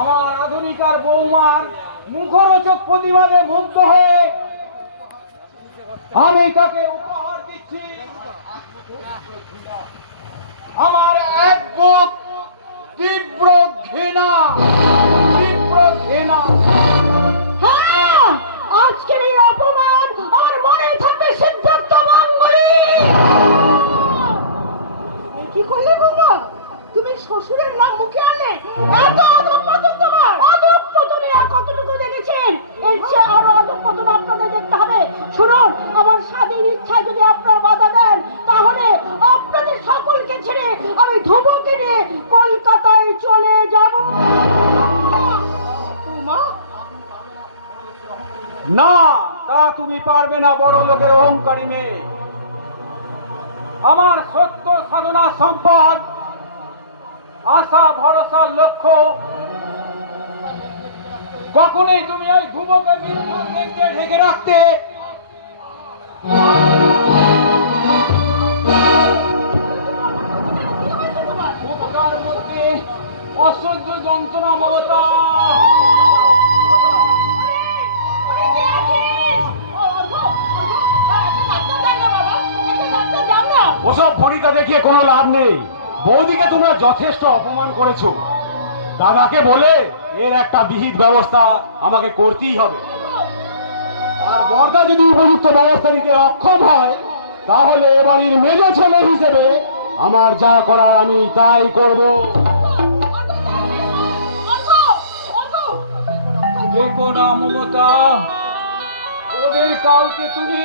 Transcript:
আমার আধুনিকার বৌমার মুখরোচক প্রতিবাদে মুগ্ধ হয়ে আমি তাকে উপহার দিচ্ছি আমার এক বুক তীব্র ঘৃণা। হ্যাঁ, আজকের এই অপমান আমার মনে থাকবে সিদ্ধার্থ গাঙ্গুলি। কি করলে বৌমা? তুমি শ্বশুরের নাম মুখে আনলে? এত অধঃপতন তোমার! অধঃপতনে আর কতটুকু দেখেছেন? এর চেয়ে আরো অধঃপতন আপনাদের দেখতে হবে। শুনুন, আমার স্বাধীন ইচ্ছায় যদি আপনারা বাধা দেন, তাহলে আপনাদের সকলকে ছেড়ে আমি ধুবুকে নিয়ে কলকাতায় চলে যাব। বৌমা, না, তা তুমি পারবে না, বড় লোকের অহংকারী মেয়ে। আমার সত্য সাধনা সম্পদ, আশা ভরসার লক্ষ্য, কখনোই তুমি ওই ধুবোকে মিথ্যার মেঘ দিয়ে ঢেকে রাখতে উপকার মধ্যে অসহ্য যন্ত্রণা মমতা। ওসব ফরিদা দেখিয়ে কোনো লাভ নেই। বৌদিকে তোমরা যথেষ্ট অপমান করেছো। দাদাকে বলে এর একটা বিহিত ব্যবস্থা আমাকে করতেই হবে। আর বর্দা যদি উপযুক্ত ব্যবস্থা নিতে অক্ষম হয়, তাহলে এবাড়ির মেজ ছেলে হিসেবে আমার যা করার আমি তাই করব। দেখো না মমতা, ওদের কাউকে তুমি